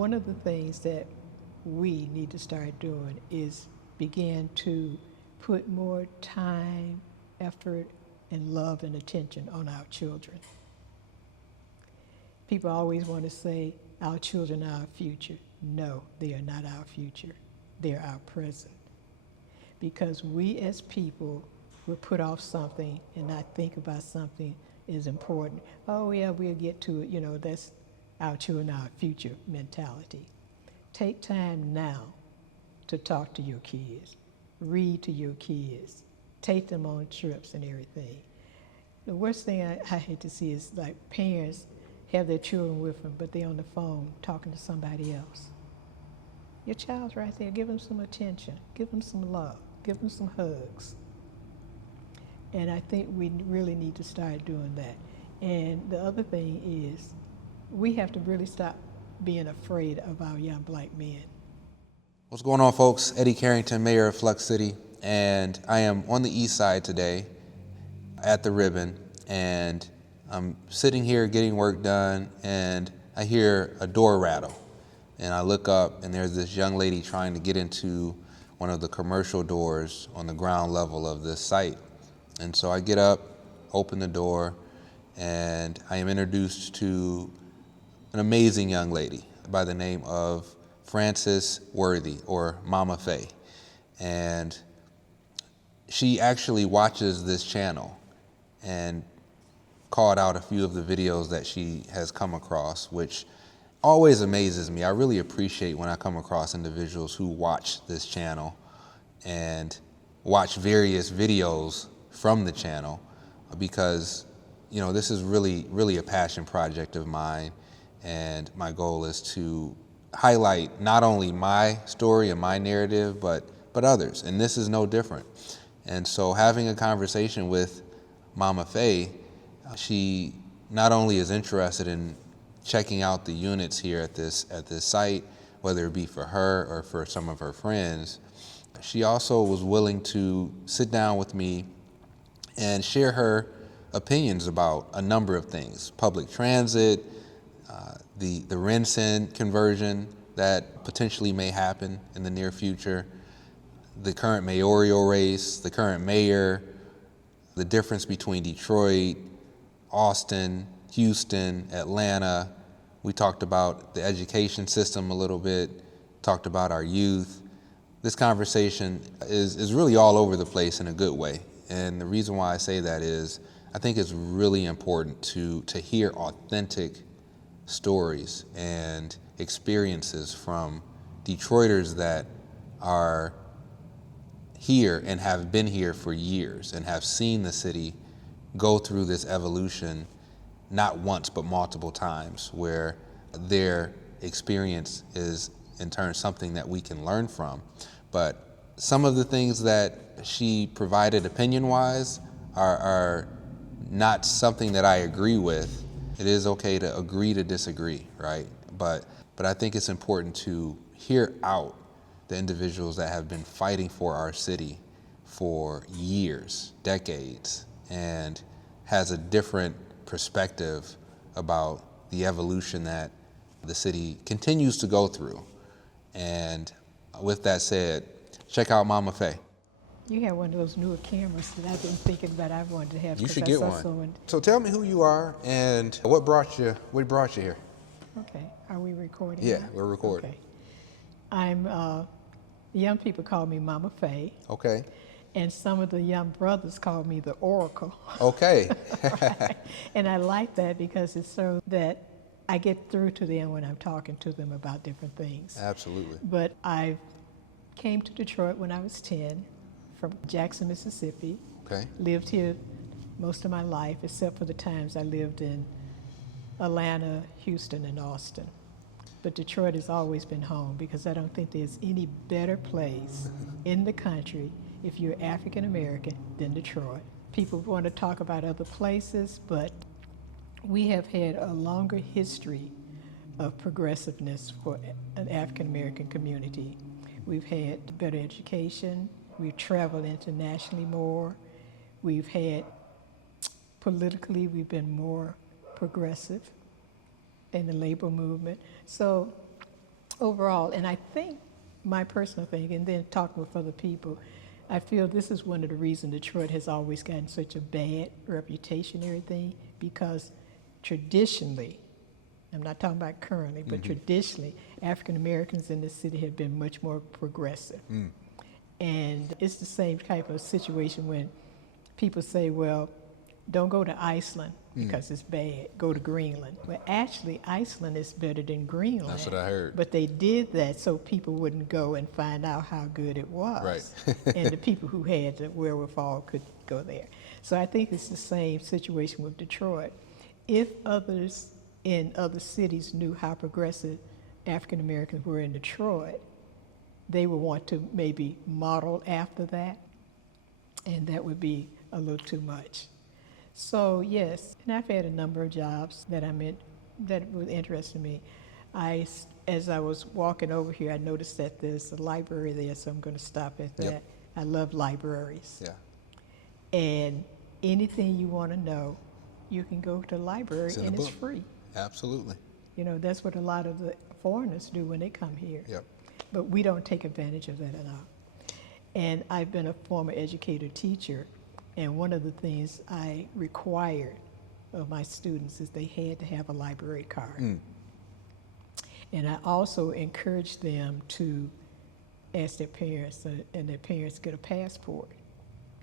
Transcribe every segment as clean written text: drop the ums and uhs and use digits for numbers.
one of the things that we need to start doing is begin to put more time, effort, and love and attention on our children. People always want to say, our children are our future. No, they are not our future. They're our present. Because we as people will put off something and not think about something is important. Oh yeah, we'll get to it. You know, that's our children, our future mentality. Take time now to talk to your kids, read to your kids, take them on trips and everything. The worst thing I hate to see is like parents have their children with them, but they're on the phone talking to somebody else. Your child's right there. Give them some attention. Give them some love. Give them some hugs. And I think we really need to start doing that. And the other thing is we have to really stop being afraid of our young black men. What's going on, folks? Eddy Carrington, Mayor of Flux City, and I am on the east side today at the Ribbon, and I'm sitting here getting work done, and I hear a door rattle, and I look up, and there's this young lady trying to get into one of the commercial doors on the ground level of this site. And so I get up, open the door, and I am introduced to an amazing young lady by the name of Frances Worthy, or Mama Fay. And she actually watches this channel and called out a few of the videos that she has come across, which always amazes me. I really appreciate when I come across individuals who watch this channel and watch various videos from the channel, because you know, this is really a passion project of mine, and my goal is to highlight not only my story and my narrative, but others, and this is no different. And so having a conversation with Mama Fay, she not only is interested in checking out the units here at this site, whether it be for her or for some of her friends, she also was willing to sit down with me and share her opinions about a number of things: public transit, the Rensen conversion that potentially may happen in the near future, the current mayoral race, the current mayor, the difference between Detroit, Austin, Houston, Atlanta. We talked about the education system a little bit, talked about our youth. This conversation is really all over the place in a good way. And the reason why I say that is I think it's really important to hear authentic stories and experiences from Detroiters that are here and have been here for years and have seen the city go through this evolution not once but multiple times, where their experience is in turn something that we can learn from. But some of the things that she provided opinion-wise are not something that I agree with. It is okay to agree to disagree, right? But I think it's important to hear out the individuals that have been fighting for our city for years, decades, and has a different perspective about the evolution that the city continues to go through. And with that said, check out Mama Fay. You have one of those newer cameras that I've been thinking about I wanted to have. You should get one. So tell me who you are and what brought you here. Okay, are we recording? Yeah, now? we're recording. Okay. I'm, young people call me Mama Fay. Okay. And some of the young brothers call me the Oracle. Okay. Right? And I like that because it's so that I get through to them when I'm talking to them about different things. Absolutely. But I came to Detroit when I was 10 from Jackson, Mississippi. Okay. Lived here most of my life, except for the times I lived in Atlanta, Houston, and Austin. But Detroit has always been home because I don't think there's any better place in the country if you're African American than Detroit. People want to talk about other places, but we have had a longer history of progressiveness for an African American community. We've had better education, we've traveled internationally more, we've had, politically, we've been more progressive in the labor movement. So overall, and I think my personal thing, and then talking with other people, I feel this is one of the reasons Detroit has always gotten such a bad reputation and everything, because traditionally, I'm not talking about currently, but traditionally, African Americans in this city have been much more progressive. And it's the same type of situation when people say, well, don't go to Iceland because it's bad, go to Greenland. But actually, Iceland is better than Greenland. That's what I heard. But they did that so people wouldn't go and find out how good it was. Right. And the people who had the wherewithal could go there. So I think it's the same situation with Detroit. If others in other cities knew how progressive African Americans were in Detroit, they would want to maybe model after that, and that would be a little too much. So yes, and I've had a number of jobs that that was interesting to me. As I was walking over here, I noticed that there's a library there, so I'm going to stop at that. Yep. I love libraries. Yeah. And anything you want to know, you can go to the library and it's free. Absolutely. You know, that's what a lot of the foreigners do when they come here. Yep. But we don't take advantage of that at all. And I've been a former educator teacher, and one of the things I required of my students is they had to have a library card. And I also encouraged them to ask their parents, and their parents get a passport,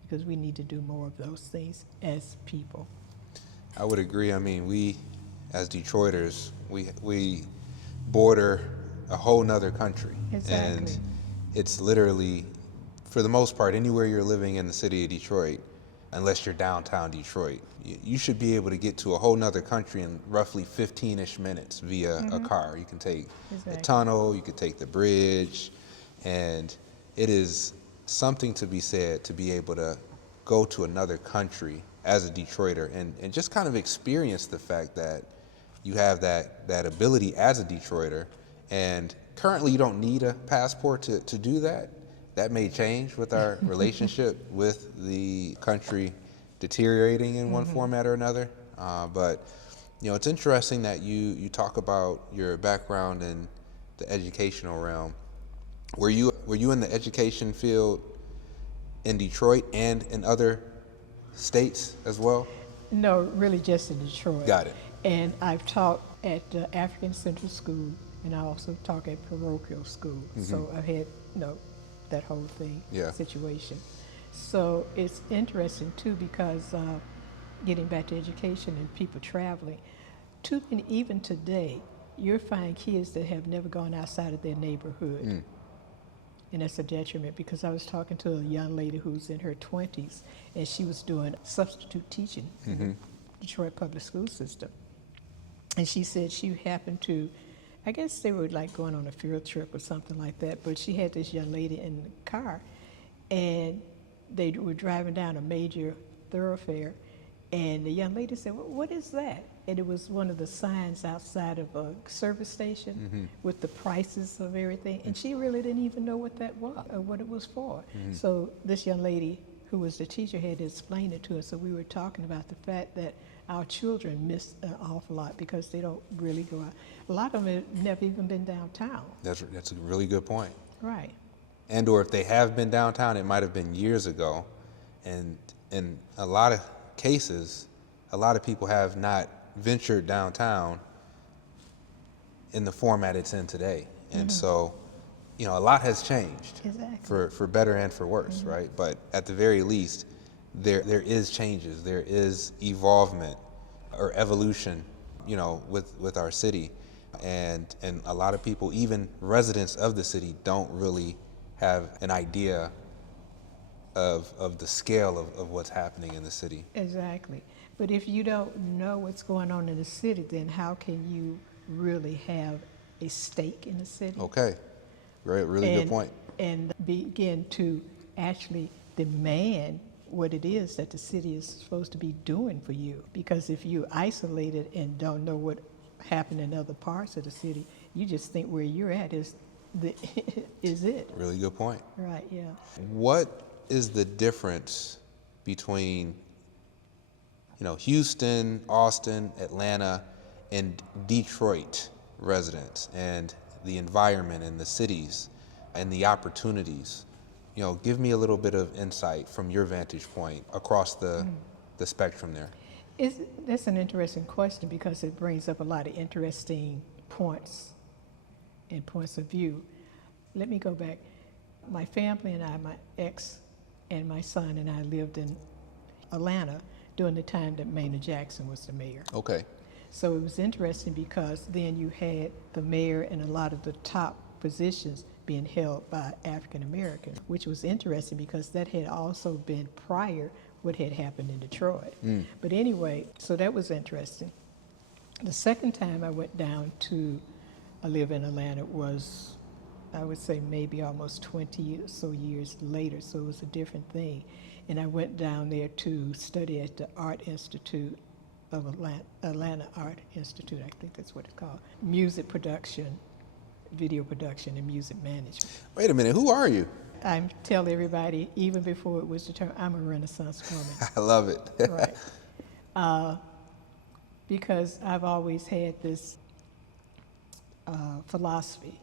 because we need to do more of those things as people. I would agree. I mean, we, as Detroiters, we border a whole nother country. Exactly. And it's literally, for the most part, anywhere you're living in the city of Detroit, unless you're downtown Detroit, you should be able to get to a whole nother country in roughly 15-ish minutes via a car. You can take the tunnel, you could take the bridge, and it is something to be said to be able to go to another country as a Detroiter and just kind of experience the fact that you have that ability as a Detroiter. And currently you don't need a passport to do that. That may change with our relationship with the country deteriorating in one format or another. But you know, it's interesting that you talk about your background in the educational realm. Were you in the education field in Detroit and in other states as well? No, really just in Detroit. Got it. And I've taught at African Central School, and I also taught at parochial school. So I've had, that whole thing, situation. So it's interesting too, because getting back to education and people traveling, and even today, you'll find kids that have never gone outside of their neighborhood. And that's a detriment, because I was talking to a young lady who's in her 20s, and she was doing substitute teaching in the Detroit public school system. And she said she happened to, I guess they were like going on a field trip or something like that, but she had this young lady in the car, and they were driving down a major thoroughfare, and the young lady said, well, what is that? And it was one of the signs outside of a service station with the prices of everything, and she really didn't even know what that was or what it was for. So this young lady who was the teacher had to explain it to us, so we were talking about the fact that our children miss an awful lot because they don't really go out. A lot of them have never even been downtown. That's a really good point. Right. And or if they have been downtown, it might have been years ago. And in a lot of cases, a lot of people have not ventured downtown in the format it's in today. And so, a lot has changed. Exactly. For better and for worse, right? But at the very least, there is changes, there is evolvement or evolution, with our city. And a lot of people, even residents of the city, don't really have an idea of the scale of what's happening in the city. Exactly. But if you don't know what's going on in the city, then how can you really have a stake in the city? Okay, really good point. And begin to actually demand what it is that the city is supposed to be doing for you. Because if you're isolated and don't know what happened in other parts of the city, you just think where you're at is it. Really good point. Right, yeah. What is the difference between, Houston, Austin, Atlanta, and Detroit residents? And the environment and the cities and the opportunities. You know, give me a little bit of insight from your vantage point across the spectrum there. That's an interesting question because it brings up a lot of interesting points and points of view. Let me go back. My family and I, my ex and my son and I lived in Atlanta during the time that Maynard Jackson was the mayor. Okay. So it was interesting because then you had the mayor and a lot of the top positions being held by African Americans, which was interesting because that had also been prior what had happened in Detroit. But anyway, so that was interesting. The second time I went down to live in Atlanta was, I would say maybe almost 20 or so years later, so it was a different thing. And I went down there to study at the Art Institute of Atlanta Art Institute, I think that's what it's called. Music production, video production, and music management. Wait a minute, who are you? I tell everybody, even before it was determined, I'm a Renaissance woman. I love it. Right. Because I've always had this philosophy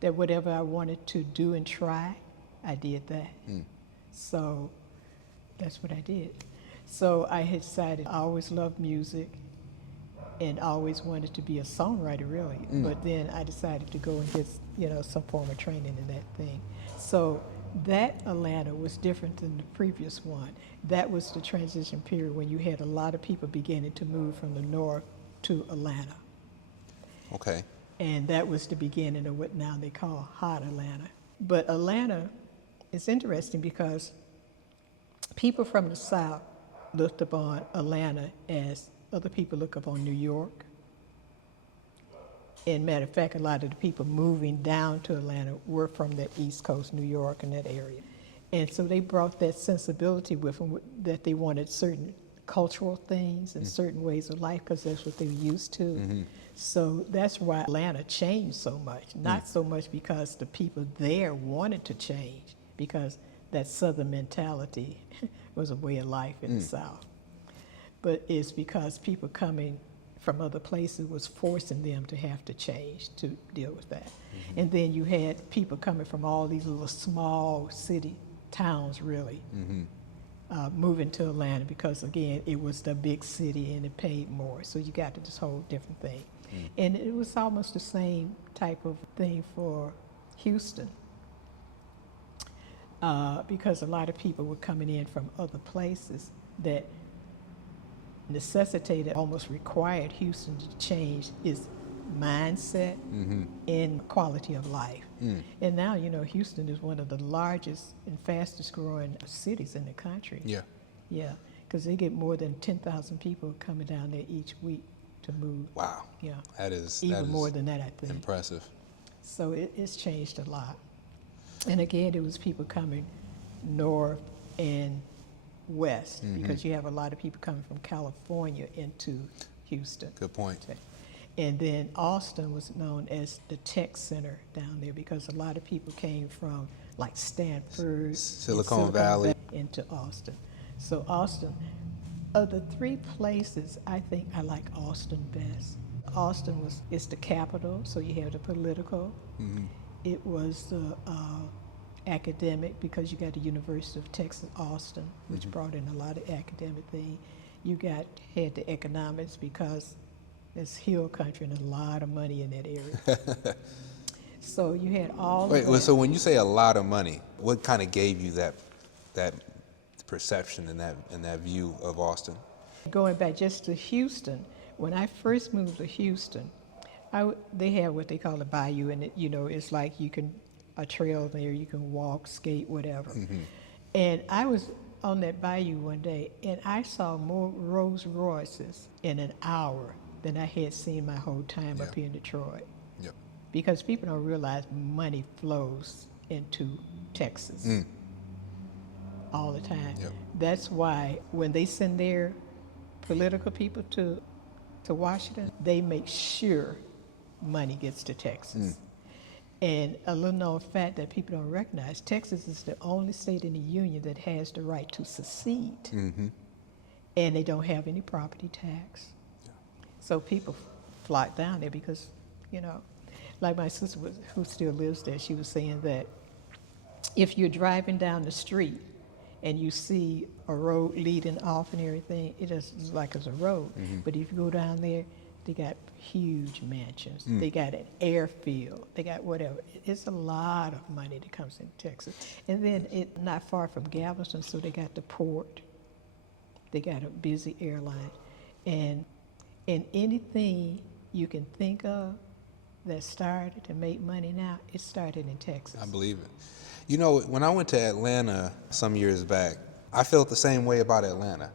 that whatever I wanted to do and try, I did that. So that's what I did. So I had decided I always loved music and always wanted to be a songwriter, really. But then I decided to go and get, some form of training in that thing. So that Atlanta was different than the previous one. That was the transition period when you had a lot of people beginning to move from the north to Atlanta. Okay. And that was the beginning of what now they call hot Atlanta. But Atlanta is interesting because people from the South looked upon Atlanta as other people look upon New York. And matter of fact, a lot of the people moving down to Atlanta were from that East Coast, New York, and that area. And so they brought that sensibility with them that they wanted certain cultural things and certain ways of life because that's what they were used to. So that's why Atlanta changed so much. Not so much because the people there wanted to change, because that Southern mentality was a way of life in the South. But it's because people coming from other places was forcing them to have to change to deal with that. And then you had people coming from all these little small city towns, really, moving to Atlanta because, again, it was the big city and it paid more. So you got to this whole different thing. And it was almost the same type of thing for Houston. Because a lot of people were coming in from other places that necessitated, almost required Houston to change its mindset and quality of life. And now, Houston is one of the largest and fastest growing cities in the country. Yeah, because they get more than 10,000 people coming down there each week to move. Wow. Yeah. That is more than that, I think. Impressive. So it's changed a lot. And again, it was people coming north and west because you have a lot of people coming from California into Houston. Good point. Okay. And then Austin was known as the tech center down there because a lot of people came from like Stanford, Silicon Valley into Austin. So Austin, of the three places, I think I like Austin best. Austin is the capital, so you have the political. It was the academic because you got the University of Texas Austin, which brought in a lot of academic things. You had the economics because it's hill country and a lot of money in that area. So you had all. Wait, so when you say a lot of money, what kind of gave you that perception and that view of Austin? Going back just to Houston, when I first moved to Houston, they have what they call a bayou, and it's like you can a trail there, you can walk, skate, whatever. And I was on that bayou one day, and I saw more Rolls Royces in an hour than I had seen my whole time up here in Detroit. Because people don't realize money flows into Texas all the time. That's why when they send their political people to Washington, they make sure money gets to Texas. And a little known fact that people don't recognize, Texas is the only state in the union that has the right to secede. And they don't have any property tax. So people flock down there because, like my sister who still lives there, she was saying that if you're driving down the street and you see a road leading off and everything, it is like it's a road. But if you go down there, they got huge mansions. They got an airfield. They got whatever. It's a lot of money that comes in Texas. And then it not far from Galveston, so they got the port. They got a busy airline. And anything you can think of that started to make money now, it started in Texas. I believe it. You know, when I went to Atlanta some years back, I felt the same way about Atlanta.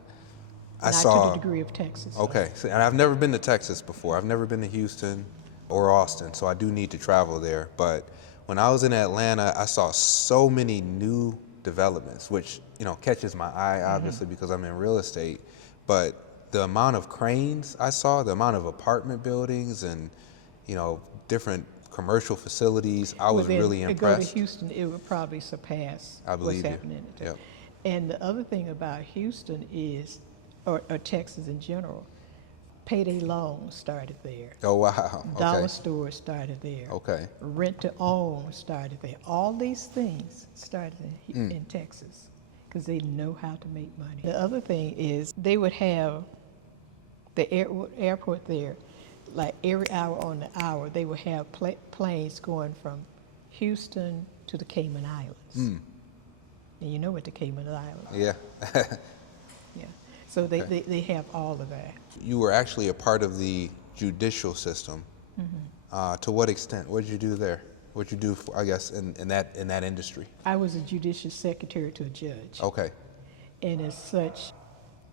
And I took a degree of Texas. Okay, so, and I've never been to Texas before. I've never been to Houston or Austin, so I do need to travel there. But when I was in Atlanta, I saw so many new developments, which, you know, catches my eye, obviously, because I'm in real estate. But the amount of cranes I saw, the amount of apartment buildings and, you know, different commercial facilities, I was really impressed. If you go to Houston, it would probably surpass what's happening in Texas. And the other thing about Houston is, or Texas in general, payday loans started there. Oh, wow. Okay. Dollar stores started there. Okay. Rent to own started there. All these things started in Texas because they know how to make money. The other thing is they would have the airport there, like every hour on the hour, they would have planes going from Houston to the Cayman Islands. And you know what the Cayman Islands are. Yeah. Yeah. So they have all of that. You were actually a part of the judicial system. To what extent? What did you do there? What did you do, I guess, in that industry? I was a judicial secretary to a judge. Okay. And as such,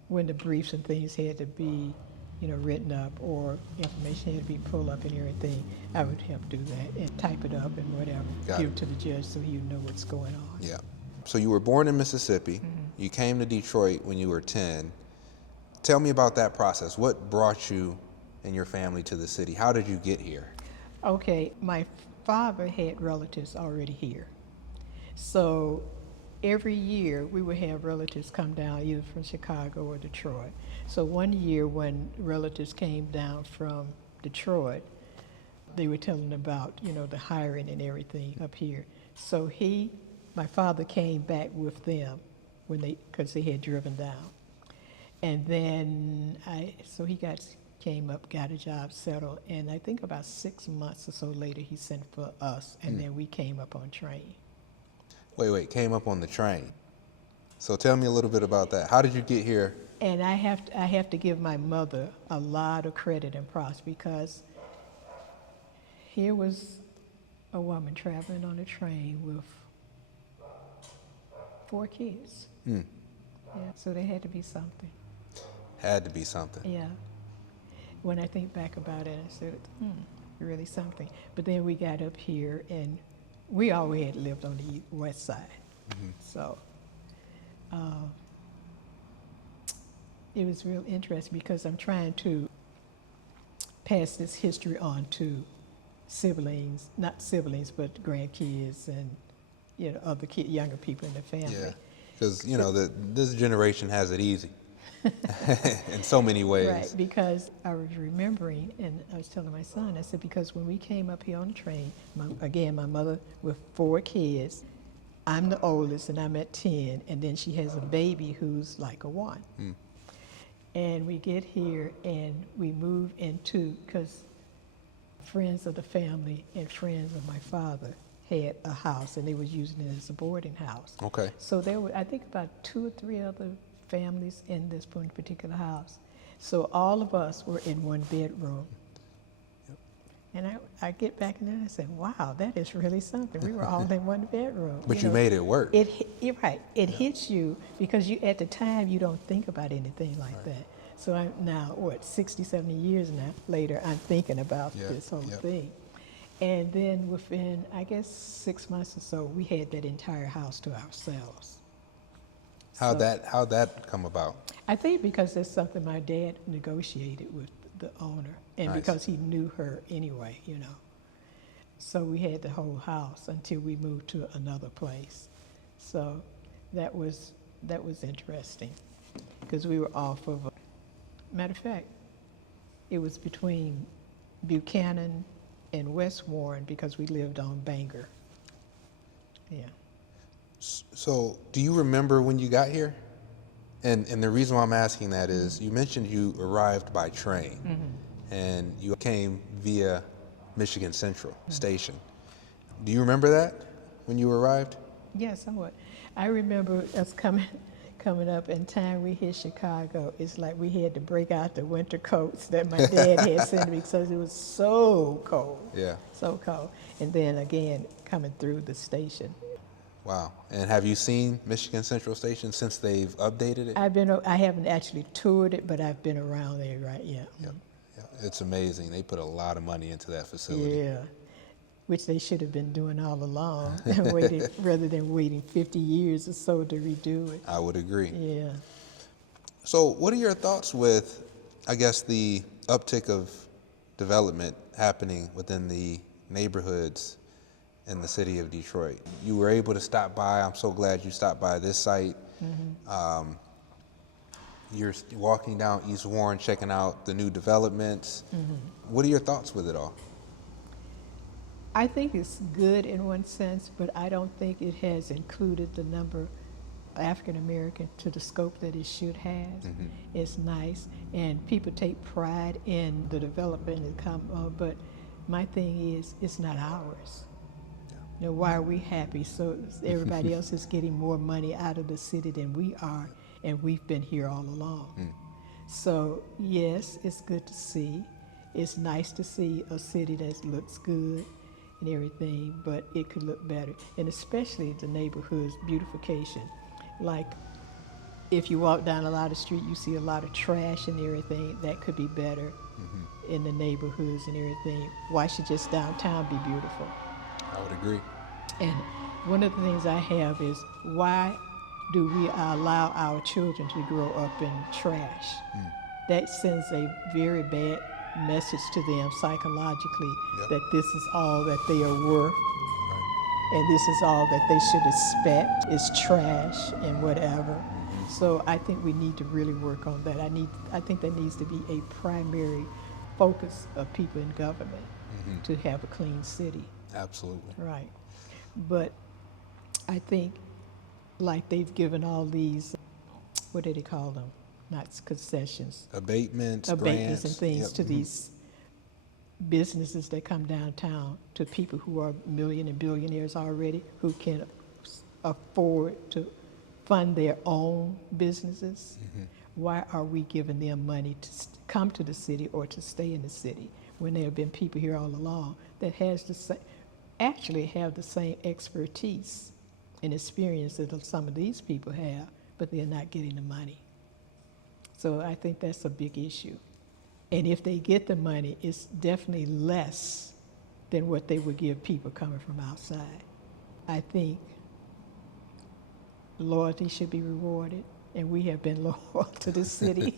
when the briefs and things had to be, you know, written up or information had to be pulled up and everything, I would help do that and type it up and whatever, give it to the judge so he would know what's going on. Yeah. So you were born in Mississippi. You came to Detroit when you were 10. Tell me about that process. What brought you and your family to the city? How did you get here? Okay, my father had relatives already here. So every year we would have relatives come down either from Chicago or Detroit. So one year when relatives came down from Detroit, they were telling about, you know, the hiring and everything up here. So my father came back with them because they had driven down. And then so he came up, got a job settled, and I think about 6 months or so later he sent for us, and then we came up on train. Wait, came up on the train. So tell me a little bit about that. How did you get here? And I have to give my mother a lot of credit and props because here was a woman traveling on a train with 4 kids. Yeah, so there had to be something. Had to be something. Yeah. When I think back about it, I said, really something. But then we got up here, and we always had lived on the west side. So it was real interesting because I'm trying to pass this history on to siblings, not siblings, but grandkids and, you know, other younger people in the family. Yeah, because, you know, this generation has it easy in so many ways. Right, because I was remembering, and I was telling my son, I said, because when we came up here on the train, my mother with 4 kids, I'm the oldest, and I'm at 10, and then she has a baby who's like a 1. And we get here, and we move into, because friends of the family and friends of my father had a house, and they was using it as a boarding house. Okay. So there were, I think, about 2 or 3 other families in this one particular house. So all of us were in 1 bedroom. And I get back in there and I said, wow, that is really something. We were all in 1 bedroom. But you made it work. You're right. It hits you because at the time you don't think about anything like that. So I'm now, 60, 70 years now later, I'm thinking about this whole thing. And then within, I guess, 6 months or so, we had that entire house to ourselves. How'd that come about? I think because that's something my dad negotiated with the owner, and because he knew her anyway, you know. So we had the whole house until we moved to another place. So that was interesting because we were off of matter of fact, it was between Buchanan in West Warren because we lived on Bangor. Yeah. So, do you remember when you got here? And the reason why I'm asking that is you mentioned you arrived by train and you came via Michigan Central Station. Do you remember that when you arrived? Yeah, somewhat. I remember us coming up, and time we hit Chicago, it's like we had to break out the winter coats that my dad had sent me because it was so cold. Yeah. So cold. And then again, coming through the station. Wow. And have you seen Michigan Central Station since they've updated it? I haven't actually toured it, but I've been around there, right? Yeah. Yep. Yeah. It's amazing. They put a lot of money into that facility. Yeah. Which they should have been doing all along, rather than waiting 50 years or so to redo it. I would agree. Yeah. So, what are your thoughts with, I guess, the uptick of development happening within the neighborhoods in the city of Detroit? You were able to stop by. I'm so glad you stopped by this site. You're walking down East Warren, checking out the new developments. What are your thoughts with it all? I think it's good in one sense, but I don't think it has included the number of African American to the scope that it should have. It's nice, and people take pride in the development that come, but my thing is, it's not ours. You know, why are we happy? So everybody else is getting more money out of the city than we are, and we've been here all along. So yes, it's good to see. It's nice to see a city that looks good and everything, but it could look better, and especially the neighborhoods beautification. Like if you walk down a lot of street, you see a lot of trash and everything. That could be better in the neighborhoods and everything. Why should just downtown be beautiful? I would agree. And one of the things I have is, why do we allow our children to grow up in trash? That sends a very bad message to them psychologically, that this is all that they are worth, and this is all that they should expect is trash and whatever. So I think we need to really work on that. I think that needs to be a primary focus of people in government, to have a clean city. Absolutely. Right. But I think, like, they've given all these, what do they call them? Not concessions. Abatements, And grants. things to these businesses that come downtown, to people who are million and billionaires already, who can afford to fund their own businesses. Why are we giving them money to come to the city or to stay in the city when there have been people here all along that actually have the same expertise and experience that some of these people have, but they're not getting the money? So I think that's a big issue. And if they get the money, it's definitely less than what they would give people coming from outside. I think loyalty should be rewarded, and we have been loyal to the city,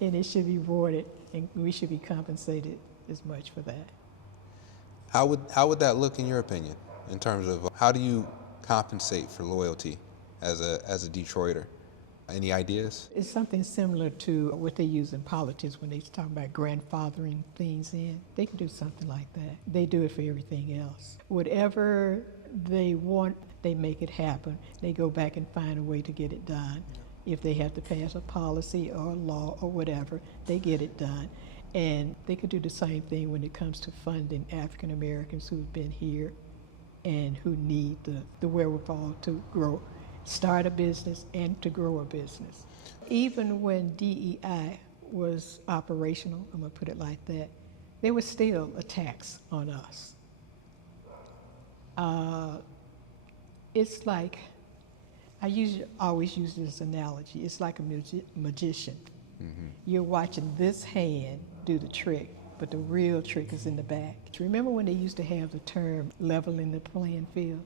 and it should be rewarded, and we should be compensated as much for that. How would that look in your opinion, in terms of how do you compensate for loyalty as a Detroiter? Any ideas? It's something similar to what they use in politics when they talk about grandfathering things in. They can do something like that. They do it for everything else. Whatever they want, they make it happen. They go back and find a way to get it done. If they have to pass a policy or a law or whatever, they get it done. And they could do the same thing when it comes to funding African Americans who've been here and who need the wherewithal to start a business and to grow a business. Even when DEI was operational, I'm gonna put it like that, there was still a tax on us. It's like, I always use this analogy, it's like a magician. You're watching this hand do the trick, but the real trick is in the back. Remember when they used to have the term leveling the playing field?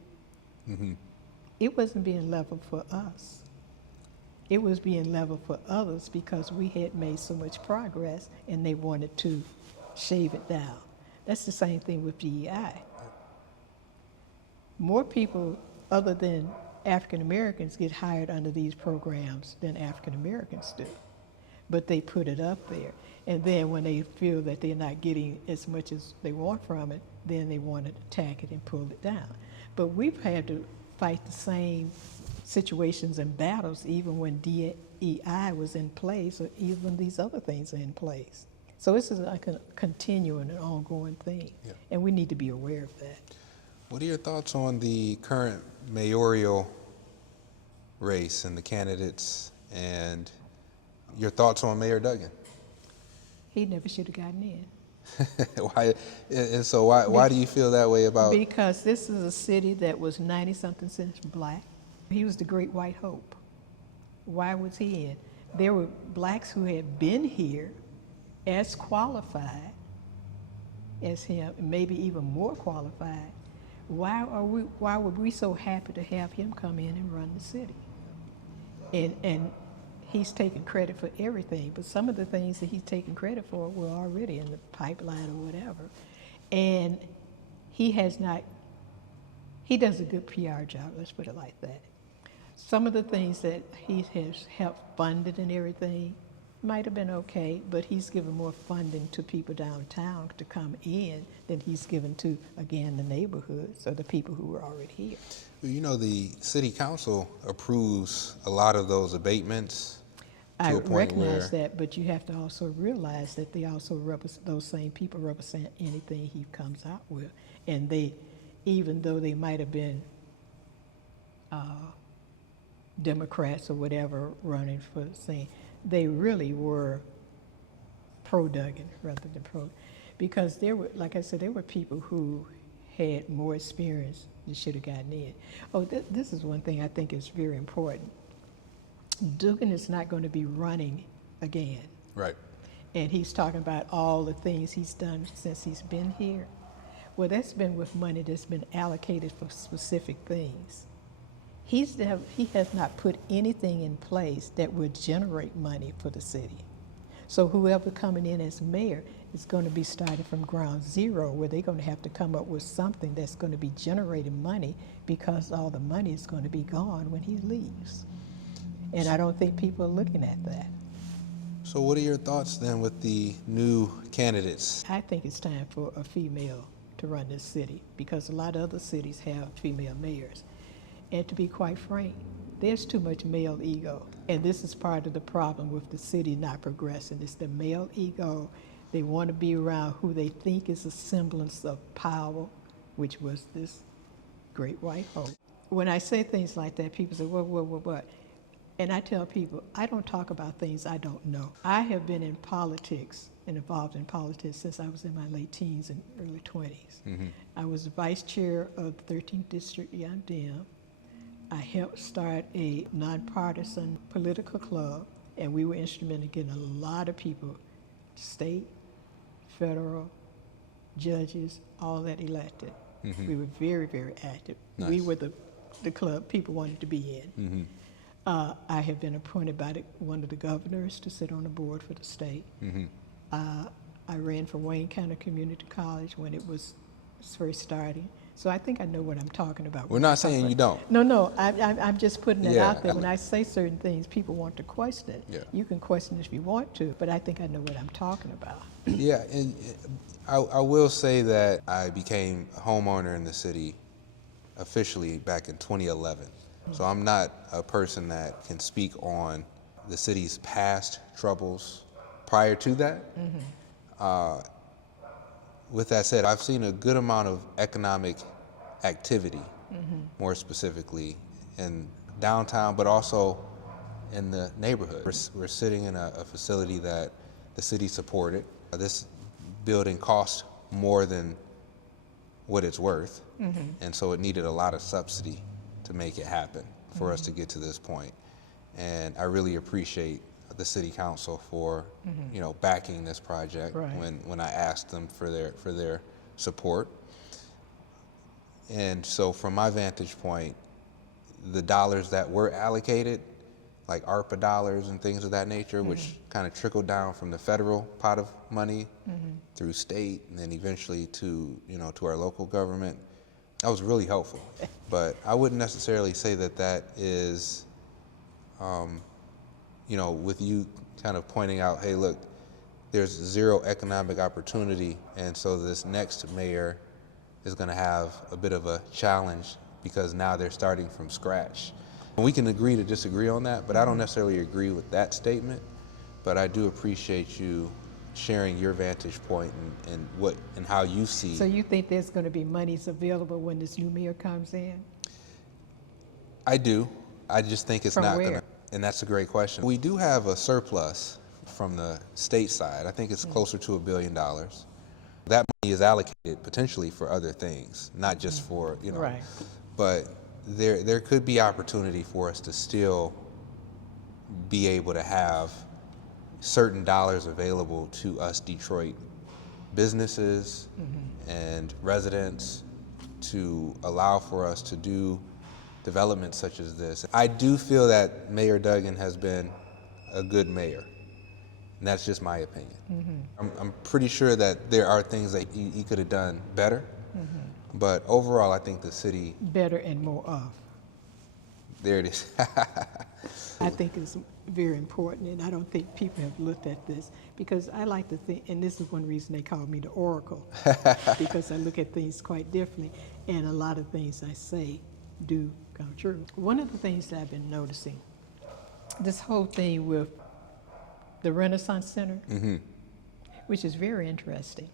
It wasn't being leveled for us. It was being leveled for others because we had made so much progress and they wanted to shave it down. That's the same thing with DEI. More people other than African Americans get hired under these programs than African Americans do. but they put it up there. And then when they feel that they're not getting as much as they want from it, then they want to attack it and pull it down. But we've had to fight the same situations and battles even when DEI was in place, or even these other things are in place. So this is like a continuing and ongoing thing, Yeah. and we need to be aware of that. What are your thoughts on the current mayoral race and the candidates, and your thoughts on Mayor Duggan? He never should have gotten in. Why do you feel that way about? Because this is a city that was 90-something% black. He was the great white hope. Why was he in? There were blacks who had been here as qualified as him, maybe even more qualified. Why were we so happy to have him come in and run the city? And he's taking credit for everything, but some of the things that he's taking credit for were already in the pipeline or whatever. And he does a good PR job, let's put it like that. Some of the things that he has helped funded and everything might have been okay, but he's given more funding to people downtown to come in than he's given to, again, the neighborhoods or the people who were already here. You know, the city council approves a lot of those abatements. I recognize that, but you have to also realize that they also those same people represent anything he comes out with. And they, even though they might have been Democrats or whatever running for the same, they really were pro-Duggan rather than pro, because there were, like I said, there were people who had more experience that should have gotten in. Oh, this is one thing I think is very important. Duggan is not going to be running again. Right. And he's talking about all the things he's done since he's been here. Well, that's been with money that's been allocated for specific things. He has not put anything in place that would generate money for the city. So whoever coming in as mayor is going to be starting from ground zero, where they're going to have to come up with something that's going to be generating money, because all the money is going to be gone when he leaves. And I don't think people are looking at that. So what are your thoughts then with the new candidates? I think it's time for a female to run this city, because a lot of other cities have female mayors. And to be quite frank, there's too much male ego. And this is part of the problem with the city not progressing. It's the male ego. They want to be around who they think is a semblance of power, which was this great white hope. When I say things like that, people say, what? And I tell people, I don't talk about things I don't know. I have been in politics and involved in politics since I was in my late teens and early 20s. Mm-hmm. I was the vice chair of the 13th District Young Dem. I helped start a nonpartisan political club, and we were instrumental in getting a lot of people, state, federal, judges, all that elected. Mm-hmm. We were very, very active. Nice. We were the club people wanted to be in. Mm-hmm. I have been appointed by one of the governors to sit on the board for the state. Mm-hmm. I ran for Wayne County Community College when it was first starting. So I think I know what I'm talking about. We're not saying you don't. No, I'm just putting it out there. When I say certain things, people want to question it. Yeah. You can question it if you want to, but I think I know what I'm talking about. Yeah, and I will say that I became a homeowner in the city officially back in 2011. So I'm not a person that can speak on the city's past troubles prior to that. Mm-hmm. With that said, I've seen a good amount of economic activity, mm-hmm. more specifically in downtown, but also in the neighborhood. We're sitting in a facility that the city supported. This building cost more than what it's worth, mm-hmm. and so it needed a lot of subsidy to make it happen for mm-hmm. us to get to this point. And I really appreciate the city council for mm-hmm. Backing this project. Right. when I asked them for their support. And so from my vantage point, the dollars that were allocated, like ARPA dollars and things of that nature, mm-hmm. which kind of trickled down from the federal pot of money mm-hmm. through state and then eventually to our local government, that was really helpful. But I wouldn't necessarily say that is, with you kind of pointing out, hey, look, there's zero economic opportunity, and so this next mayor is going to have a bit of a challenge because now they're starting from scratch. And we can agree to disagree on that, but I don't necessarily agree with that statement. But I do appreciate you sharing your vantage point and what and how you see. So you think there's going to be monies available when this new mayor comes in? I do. I just think it's From not where? going to, and that's a great question. We do have a surplus from the state side. I think it's closer to $1 billion. That money is allocated potentially for other things, not just for, Right. but there could be opportunity for us to still be able to have certain dollars available to us Detroit businesses and residents to allow for us to do development such as this. I do feel that Mayor Duggan has been a good mayor, and that's just my opinion. I'm pretty sure that there are things that he could have done better, but overall I think the city, Better and more of. there it is. I think it's very important, and I don't think people have looked at this, because I like to think, and this is one reason they call me the Oracle, because I look at things quite differently, and a lot of things I say do come true. One of the things that I've been noticing, this whole thing with the Renaissance Center, which is very interesting.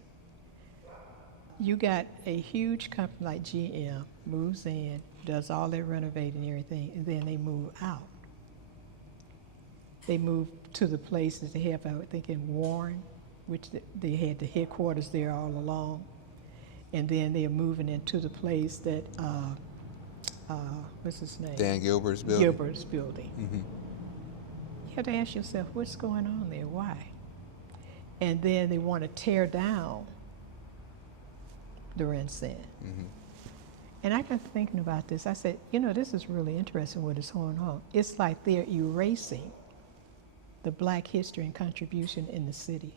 You got a huge company like GM moves in, does all their renovating and everything, and then they move out. They moved to the places they have, I would think, in Warren, which they had the headquarters there all along. And then they're moving into the place that, what's his name? Dan Gilbert's building. Gilbert's building. You have to ask yourself, what's going on there? Why? And then they want to tear down the Ren Center. And I got thinking about this. I said, this is really interesting what is going on. It's like they're erasing the Black history and contribution in the city.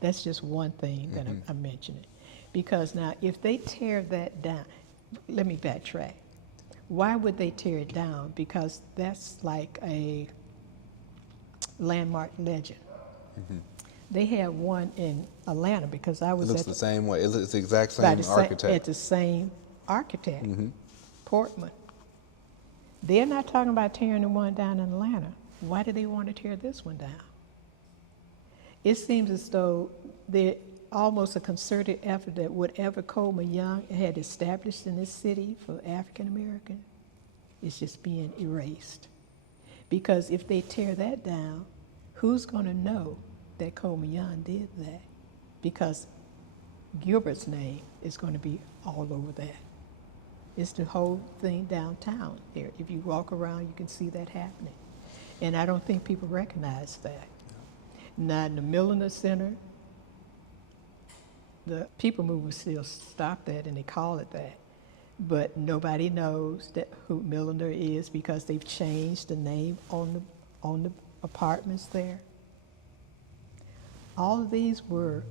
That's just one thing that I'm mentioning. Because now, if they tear that down, let me backtrack. Why would they tear it down? Because that's like a landmark legend. They had one in Atlanta, because I was It looks the same way. It looks the exact same architect. At the same architect, Portman. They're not talking about tearing the one down in Atlanta. Why do they want to tear this one down? It seems as though they're almost a concerted effort that whatever Coleman Young had established in this city for African American is just being erased. Because if they tear that down, who's going to know that Coleman Young did that? Because Gilbert's name is going to be all over that. It's the whole thing downtown there. If you walk around, you can see that happening. And I don't think people recognize that. Now, in the Milliner Center, the people mover still stop that and they call it that. But nobody knows that who Milliner is, because they've changed the name on the apartments there. All of these were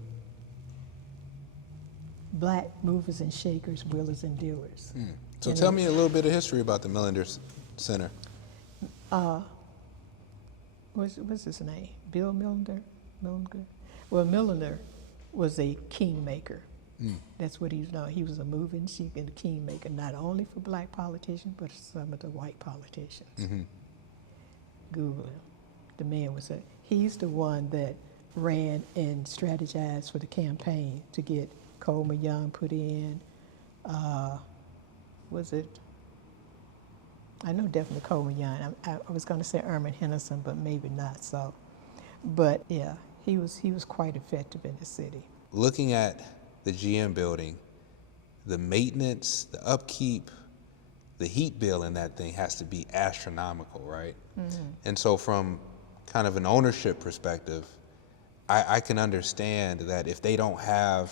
Black movers and shakers, willers and dealers. So And tell me a little bit of history about the Milliner Center. What's his name? Bill Milliner? Well, Milliner was a kingmaker. That's what he was known. He was a moving sheik and a kingmaker, not only for Black politicians, but some of the white politicians. Google him. The man he's the one that ran and strategized for the campaign to get Coleman Young put in. I know definitely Coleman Young. I was going to say Erman Henderson, but maybe not so. But yeah, he was quite effective in the city. Looking at the GM building, the maintenance, the upkeep, the heat bill in that thing has to be astronomical, right? And so from kind of an ownership perspective, I can understand that if they don't have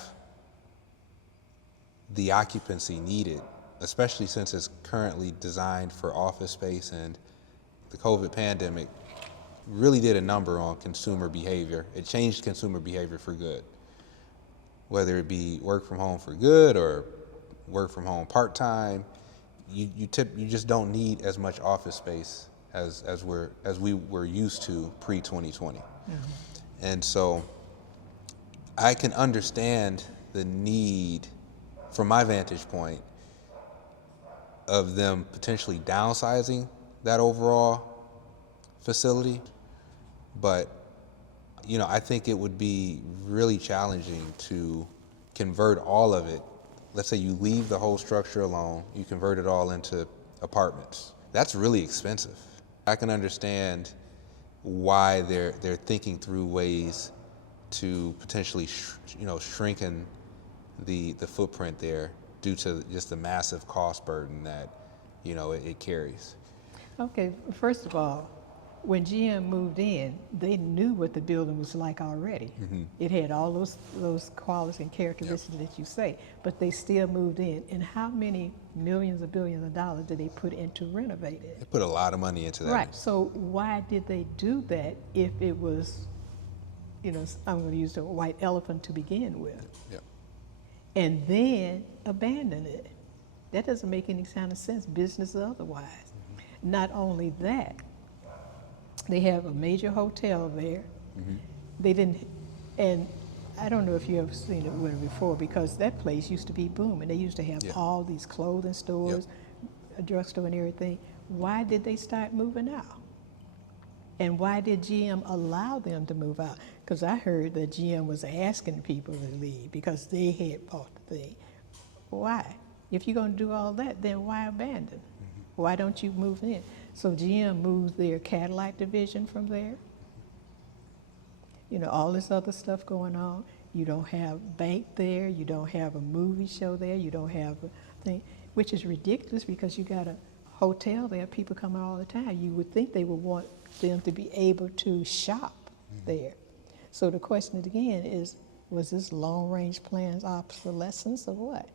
the occupancy needed, especially since it's currently designed for office space, and the COVID pandemic really did a number on consumer behavior. It changed consumer behavior for good. Whether it be work from home for good or work from home part-time, you just don't need as much office space as we were used to pre-2020. And so I can understand the need, from my vantage point, of them potentially downsizing that overall facility. But, you know, I think it would be really challenging to convert all of it. Let's say you leave the whole structure alone, you convert it all into apartments. That's really expensive. I can understand why they're thinking through ways to potentially shrinking the footprint there due to just the massive cost burden that it carries. Okay, first of all, when GM moved in, they knew what the building was like already. It had all those qualities and characteristics that you say, but they still moved in. And how many millions or billions of dollars did they put into renovating it? They put a lot of money into that. Right. So why did they do that if it was, I'm going to use the white elephant to begin with, and then abandon it? That doesn't make any kind of sense, business or otherwise. Not only that, they have a major hotel there. They didn't, and I don't know if you ever seen it before, because that place used to be booming. They used to have all these clothing stores, a drugstore and everything. Why did they start moving out? And why did GM allow them to move out? Because I heard that GM was asking people to leave because they had bought the thing. Why? If you're going to do all that, then why abandon? Why don't you move in? So GM moved their Cadillac division from there. All this other stuff going on. You don't have bank there. You don't have a movie show there. You don't have a thing, which is ridiculous because you got a hotel there. People come all the time. You would think they would want them to be able to shop there. So the question again is, was this long-range plan's obsolescence or what?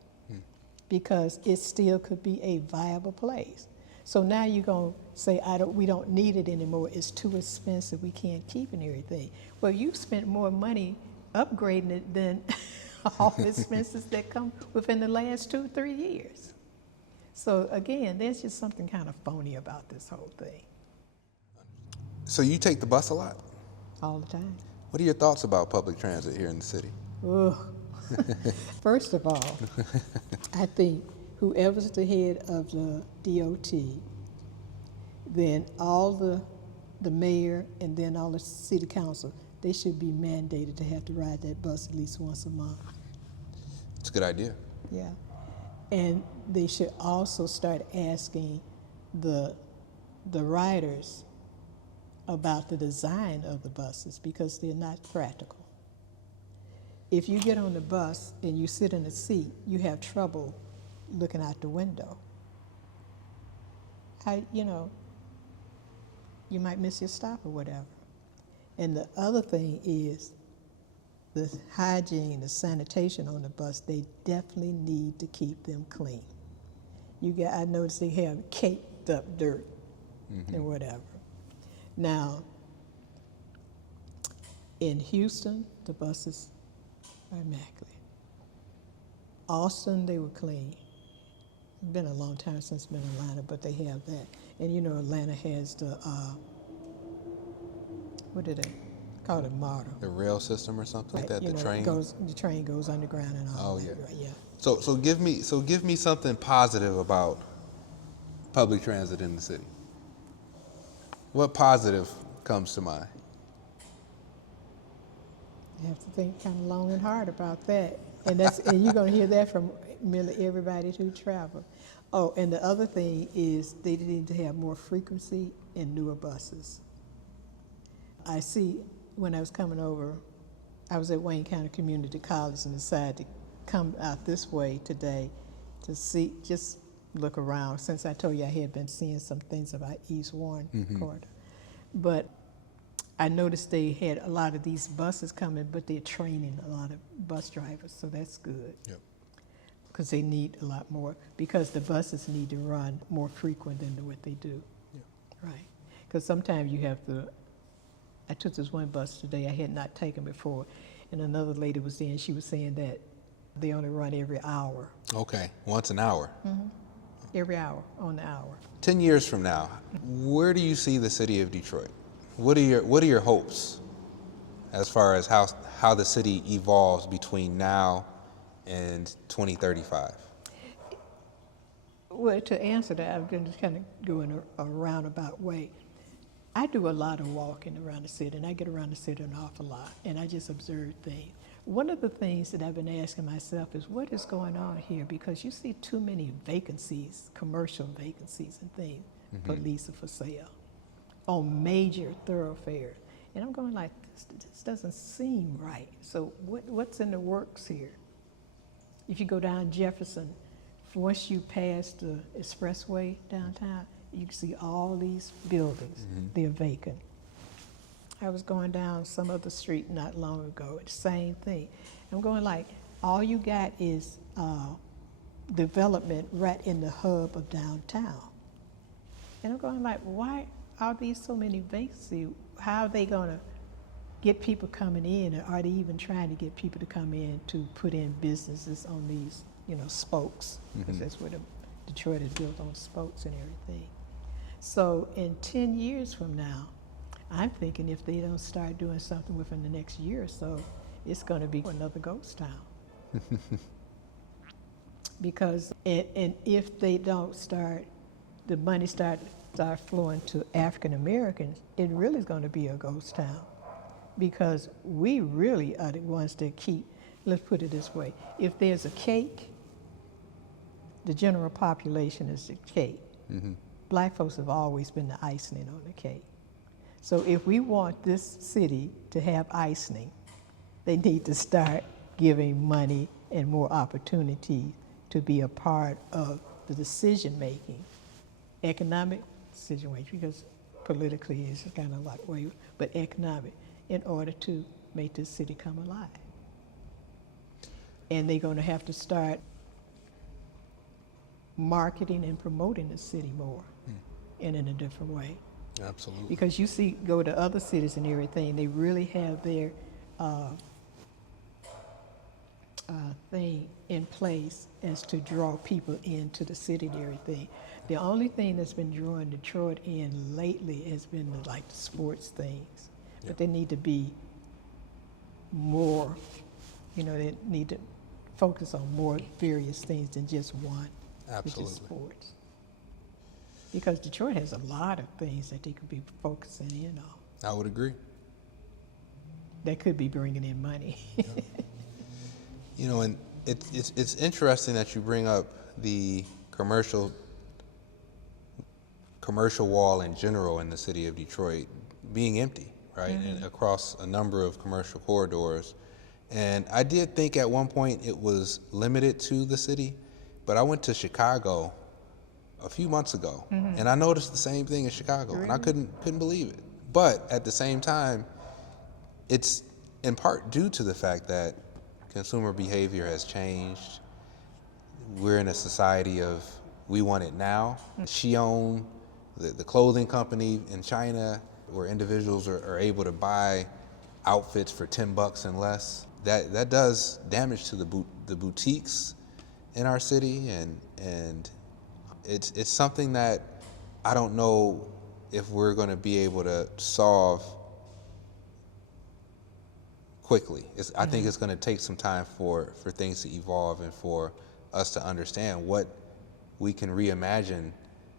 Because it still could be a viable place. So now you're going to say, we don't need it anymore. It's too expensive. We can't keep it and everything. Well, you've spent more money upgrading it than all the expenses that come within the last 2-3 years. So again, there's just something kind of phony about this whole thing. So you take the bus a lot? All the time. What are your thoughts about public transit here in the city? Ugh. First of all, I think whoever's the head of the DOT, then all the mayor and then all the city council, they should be mandated to have to ride that bus at least once a month. It's a good idea. Yeah. And they should also start asking the riders about the design of the buses because they're not practical. If you get on the bus and you sit in a seat, you have trouble looking out the window. You might miss your stop or whatever. And the other thing is the hygiene, the sanitation on the bus, they definitely need to keep them clean. I noticed they have caked up dirt and whatever. Now, in Houston, the buses are immaculate. Austin, they were clean. It's been a long time since I've been in Atlanta, but they have that. And Atlanta has the, what do they call it, model? The rail system or something like that, the train? The train goes underground and all that. Yeah. Right, yeah. So give me something positive about public transit in the city. What positive comes to mind? You have to think kind of long and hard about that. And you're going to hear that from nearly everybody who travel. Oh, and the other thing is they need to have more frequency in newer buses. I see when I was coming over, I was at Wayne County Community College and decided to come out this way today to see, just look around, since I told you I had been seeing some things about East Warren corridor. But I noticed they had a lot of these buses coming, but they're training a lot of bus drivers, so that's good. Yep. Because they need a lot more, because the buses need to run more frequent than what they do. Yeah. Right. Because sometimes you have to, I took this one bus today I had not taken before, and another lady was there and she was saying that they only run every hour. Okay, once an hour. every hour, on the hour. 10 years from now, where do you see the city of Detroit? What are your hopes as far as how the city evolves between now and 2035? Well, to answer that, I'm going to kind of go in a roundabout way. I do a lot of walking around the city, and I get around the city an awful lot, and I just observe things. One of the things that I've been asking myself is what is going on here? Because you see too many vacancies, commercial vacancies and things, for lease or for sale, on major thoroughfares. And I'm going like, this doesn't seem right. So what's in the works here? If you go down Jefferson, once you pass the expressway downtown, you can see all these buildings, they're vacant. I was going down some other street not long ago, it's the same thing. I'm going like, all you got is development right in the hub of downtown. And I'm going like, why are these so many vacancies? How are they gonna get people coming in, or are they even trying to get people to come in to put in businesses on these, spokes? Because that's where Detroit is built, on spokes and everything. So in 10 years from now, I'm thinking if they don't start doing something within the next year or so, it's going to be another ghost town. Because and if they don't start, the money start flowing to African Americans, it really is going to be a ghost town. Because we really are the ones that keep, let's put it this way, if there's a cake, the general population is the cake. Black folks have always been the icing on the cake. So if we want this city to have icing, they need to start giving money and more opportunities to be a part of the decision making, economic decision making, because politically it's kind of like way, but economic, in order to make this city come alive. And they're going to have to start marketing and promoting the city more and in a different way. Absolutely. Because you see, go to other cities and everything, they really have their thing in place as to draw people into the city and everything. The only thing that's been drawing Detroit in lately has been the sports things. But they need to be more, they need to focus on more various things than just one, Absolutely. which is sports. Because Detroit has a lot of things that they could be focusing in on. I would agree. That could be bringing in money. And it's interesting that you bring up the commercial wall in general in the city of Detroit being empty, right? And across a number of commercial corridors. And I did think at one point it was limited to the city, but I went to Chicago a few months ago, and I noticed the same thing in Chicago, and I couldn't believe it. But at the same time, it's in part due to the fact that consumer behavior has changed. We're in a society of we want it now. Shein, the clothing company in China, where individuals are able to buy outfits for $10 and less, that does damage to the boutiques in our city, and it's something that I don't know if we're going to be able to solve quickly. I think it's going to take some time for things to evolve and for us to understand what we can reimagine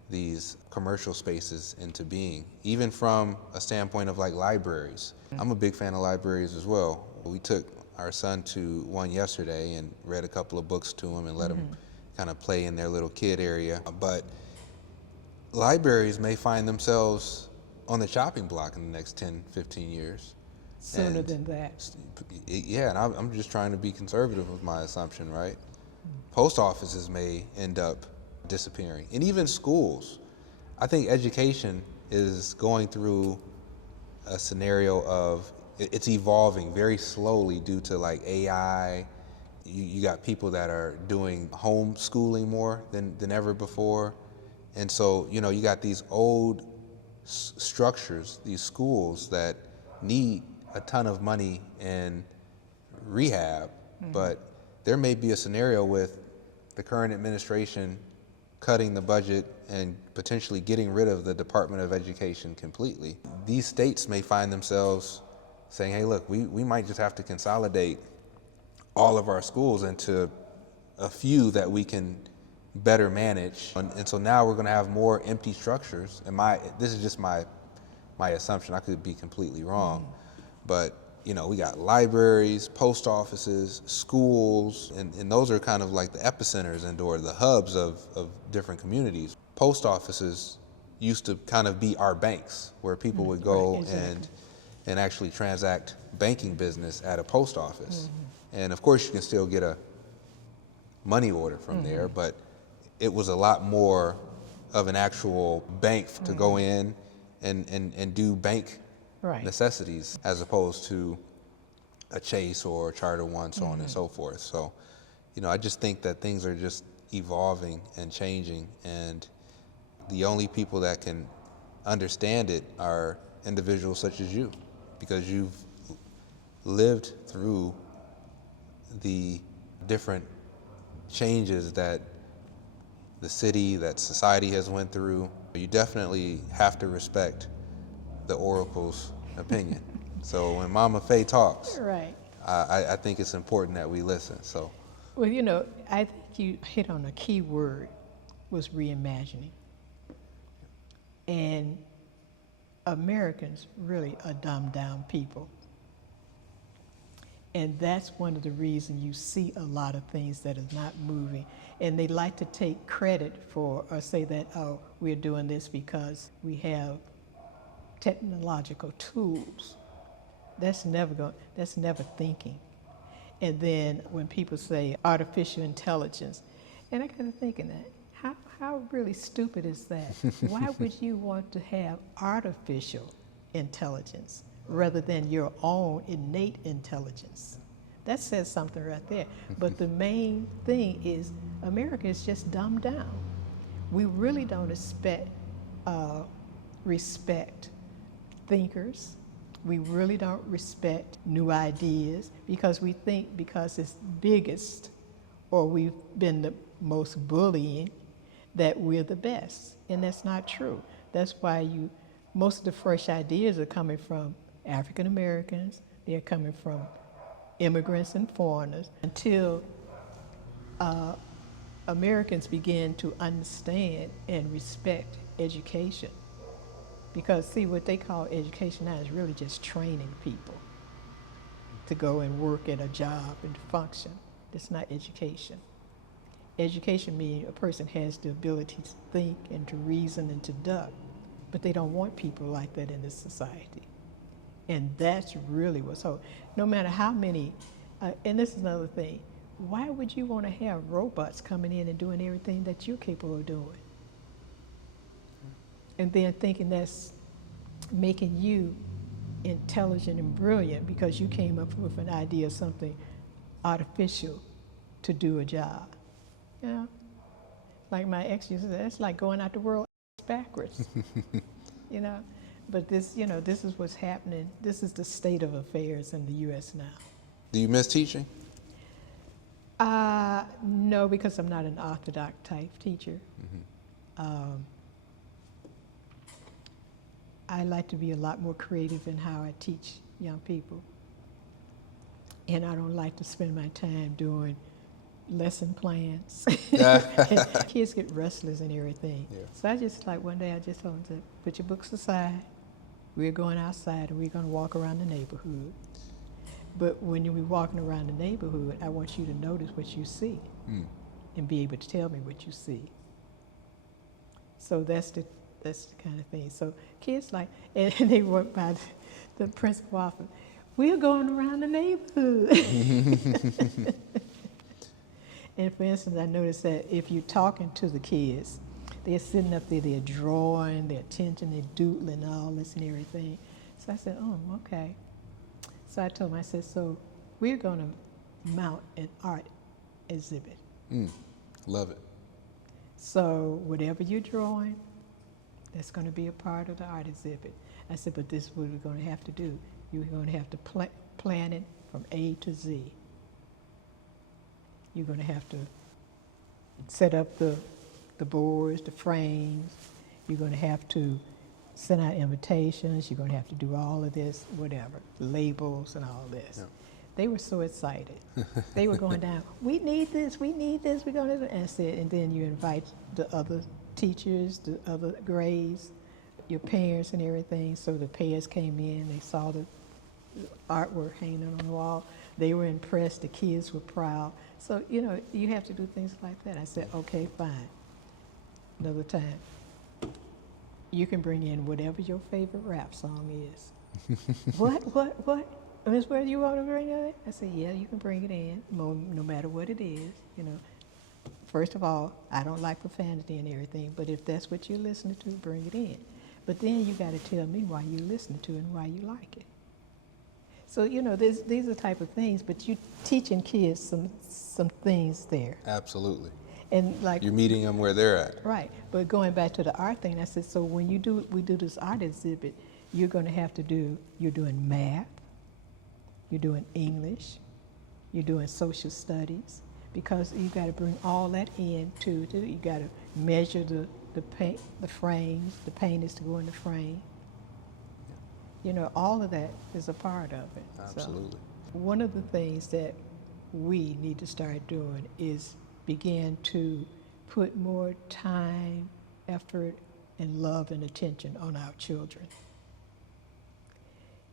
these commercial spaces into being, even from a standpoint of libraries. I'm a big fan of libraries as well. We took our son to one yesterday and read a couple of books to him and let him kind of play in their little kid area. But libraries may find themselves on the chopping block in the next 10, 15 years. Sooner than that. Yeah, and I'm just trying to be conservative with my assumption, right? Post offices may end up disappearing. And even schools. I think education is going through a scenario of, it's evolving very slowly due to AI. You got people that are doing homeschooling more than ever before. And so, you got these old structures, these schools that need a ton of money in rehab, but there may be a scenario with the current administration cutting the budget and potentially getting rid of the Department of Education completely. These states may find themselves saying, hey, look, we might just have to consolidate all of our schools into a few that we can better manage. And so now we're going to have more empty structures. And this is just my assumption. I could be completely wrong. But, you know, we got libraries, post offices, schools, and those are kind of like the epicenters and/or the hubs of different communities. Post offices used to kind of be our banks, where people would go Right, exactly. and actually transact banking business at a post office. And of course, you can still get a money order from there, but it was a lot more of an actual bank to go in and do bank Right. necessities, as opposed to a Chase or a Charter One, so on and so forth. So, you know, I just think that things are just evolving and changing, and the only people that can understand it are individuals such as you, because you've lived through the different changes that the city, that society has went through. You definitely have to respect the oracle's opinion. So when Mama Fay talks, Right. I think it's important that we listen. So Well, you know, I think you hit on a key word, was reimagining. And Americans really are dumbed down people. And that's one of the reasons you see a lot of things that is not moving. And they like to take credit for, or say that, oh, we're doing this because we have technological tools. That's never thinking. And then when people say artificial intelligence, and I got to thinking that, how really stupid is that? Why would you want to have artificial intelligence rather than your own innate intelligence? That says something right there. But the main thing is America is just dumbed down. We really don't respect thinkers. We really don't respect new ideas because we think because it's biggest or we've been the most bullying that we're the best. And that's not true. That's why most of the fresh ideas are coming from African Americans. They're coming from immigrants and foreigners until Americans begin to understand and respect education. Because, see, what they call education now is really just training people to go and work at a job and function. That's not education. Education means a person has the ability to think and to reason and to deduct, but they don't want people like that in this society. And that's really what's so. No matter how many, and this is another thing, why would you want to have robots coming in and doing everything that you're capable of doing? And then thinking that's making you intelligent and brilliant because you came up with an idea of something artificial to do a job. You know, like my ex used to say, that's like going out the world backwards. You know, but this is what's happening. This is the state of affairs in the U.S. now. do you miss teaching? No, because I'm not an orthodox type teacher. I like to be a lot more creative in how I teach young people. And I don't like to spend my time doing lesson plans. Kids get restless and everything. Yeah. So I just one day I just told them to put your books aside. We're going outside and we're going to walk around the neighborhood. But when you're walking around the neighborhood, I want you to notice what you see and be able to tell me what you see. So that's the kind of thing. So kids and they walk by the principal office. We're going around the neighborhood. And for instance, I noticed that if you're talking to the kids, they're sitting up there, they're drawing, they're attention, they're doodling, all this and everything. So I said, oh, okay. So I told them, I said, so we're going to mount an art exhibit. Love it. So whatever you're drawing, that's going to be a part of the art exhibit. I said, but this is what we're going to have to do. You're going to have to plan it from A to Z. You're going to have to set up the the boards, the frames. You're going to have to send out invitations. You're going to have to do all of this, whatever, labels and all this. Yeah. They were so excited. They were going down, we need this, we're going to, and I said, and then you invite the other teachers, the other grades, your parents and everything. So the parents came in, they saw the artwork hanging on the wall. They were impressed, the kids were proud. So, you know, you have to do things like that. I said, okay, fine. Another time, you can bring in whatever your favorite rap song is. What? Miss, where you want to bring it? I said, yeah, you can bring it in, no matter what it is, you know. First of all, I don't like profanity and everything, but if that's what you're listening to, bring it in. But then you got to tell me why you're listening to it and why you like it. So, you know, these are the type of things, but you're teaching kids some things there. Absolutely. And like You're meeting them where they're at. right, but going back to the art thing, I said, so when we do this art exhibit, you're going to have to you're doing math, you're doing English, you're doing social studies, because you got to bring all that in too. You got to measure the paint, the frames, the paint is to go in the frame. You know, all of that is a part of it. Absolutely. So, one of the things that we need to start doing is begin to put more time, effort, and love and attention on our children.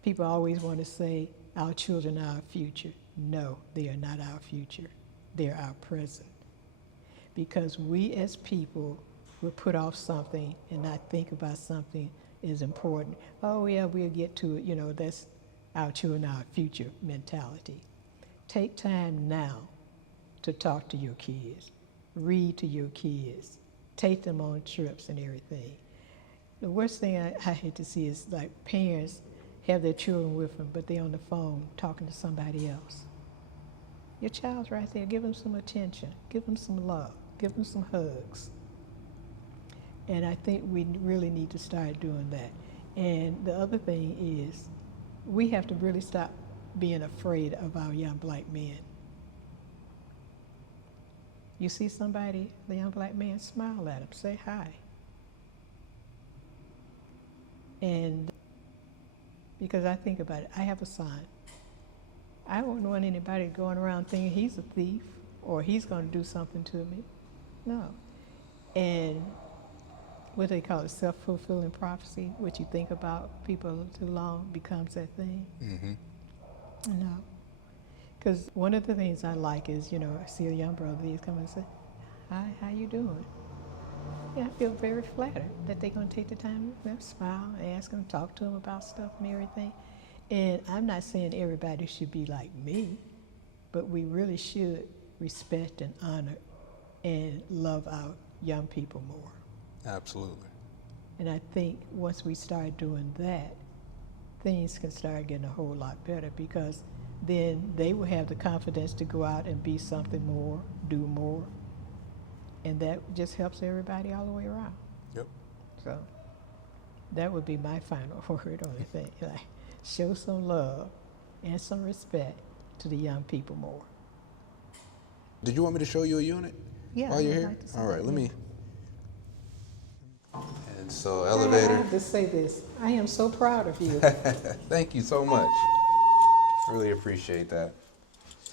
People always want to say, our children are our future. No, they are not our future. They're our present. Because we as people will put off something and not think about something is important. Oh yeah, we'll get to it. You know, that's our children, our future mentality. Take time now to talk to your kids, read to your kids, take them on trips and everything. The worst thing I hate to see is like parents have their children with them, but they're on the phone talking to somebody else. Your child's right there. Give them some attention. Give them some love. Give them some hugs. And I think we really need to start doing that. And the other thing is, we have to really stop being afraid of our young black men. You see somebody, the young black man, smile at him, say hi. And because I think about it, I have a son. I don't want anybody going around thinking he's a thief or he's going to do something to me. No. And what they call it, self-fulfilling prophecy, what you think about people too long becomes that thing. Mm-hmm. No. Because one of the things I like is, you know, I see a young brother, he's come and say, hi, how you doing? Yeah, I feel very flattered that they're going to take the time to smile, ask them, talk to them about stuff and everything. And I'm not saying everybody should be like me, but we really should respect and honor and love our young people more. Absolutely. And I think once we start doing that, things can start getting a whole lot better, because then they will have the confidence to go out and be something more, do more. And that just helps everybody all the way around. Yep. So that would be my final word on the thing. Like, show some love and some respect to the young people more. Did you want me to show you a unit? Yeah. While you're I'd here? like to see All right, that let me. unit. And so I elevator. have to say this. I am so proud of you. Thank you so much. Really appreciate that.